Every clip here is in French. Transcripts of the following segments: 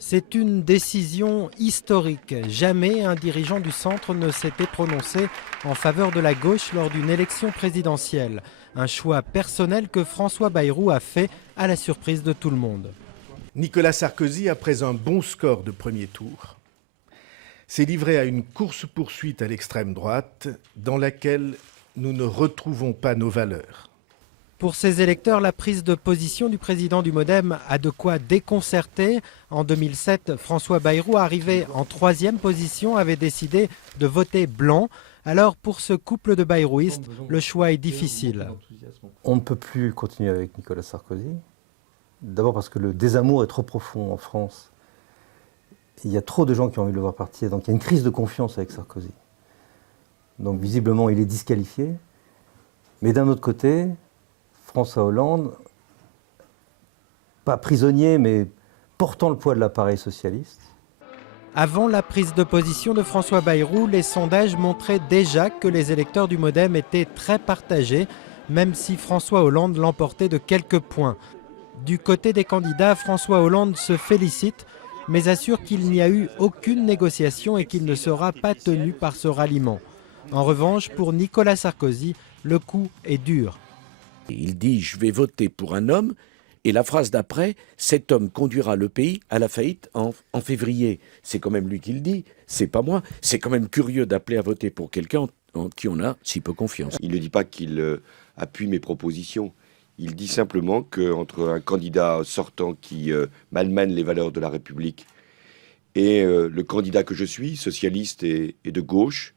C'est une décision historique. Jamais un dirigeant du centre ne s'était prononcé en faveur de la gauche lors d'une élection présidentielle. Un choix personnel que François Bayrou a fait à la surprise de tout le monde. Nicolas Sarkozy, après un bon score de premier tour, s'est livré à une course-poursuite à l'extrême droite dans laquelle nous ne retrouvons pas nos valeurs. Pour ses électeurs, la prise de position du président du MoDem a de quoi déconcerter. En 2007, François Bayrou, arrivé en 3e position, avait décidé de voter blanc. Alors pour ce couple de bayrouistes, le choix est difficile. On ne peut plus continuer avec Nicolas Sarkozy. D'abord parce que le désamour est trop profond en France. Il y a trop de gens qui ont envie de le voir partir. Donc il y a une crise de confiance avec Sarkozy. Donc visiblement, il est disqualifié. Mais d'un autre côté, François Hollande, pas prisonnier, mais portant le poids de l'appareil socialiste. Avant la prise de position de François Bayrou, les sondages montraient déjà que les électeurs du MoDem étaient très partagés, même si François Hollande l'emportait de quelques points. Du côté des candidats, François Hollande se félicite, mais assure qu'il n'y a eu aucune négociation et qu'il ne sera pas tenu par ce ralliement. En revanche, pour Nicolas Sarkozy, le coup est dur. Il dit « je vais voter pour un homme » et la phrase d'après « cet homme conduira le pays à la faillite en février ». C'est quand même lui qui le dit, c'est pas moi. C'est quand même curieux d'appeler à voter pour quelqu'un en qui on a si peu confiance. Il ne dit pas qu'il appuie mes propositions. Il dit simplement qu'entre un candidat sortant qui malmène les valeurs de la République et le candidat que je suis, socialiste et de gauche,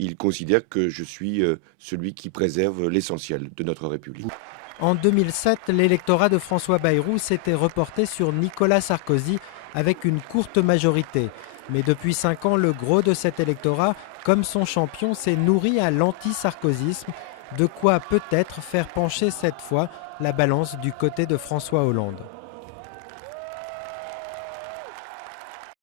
il considère que je suis celui qui préserve l'essentiel de notre République. En 2007, l'électorat de François Bayrou s'était reporté sur Nicolas Sarkozy avec une courte majorité. Mais depuis 5 ans, le gros de cet électorat, comme son champion, s'est nourri à l'anti-sarkozysme, de quoi peut-être faire pencher cette fois la balance du côté de François Hollande.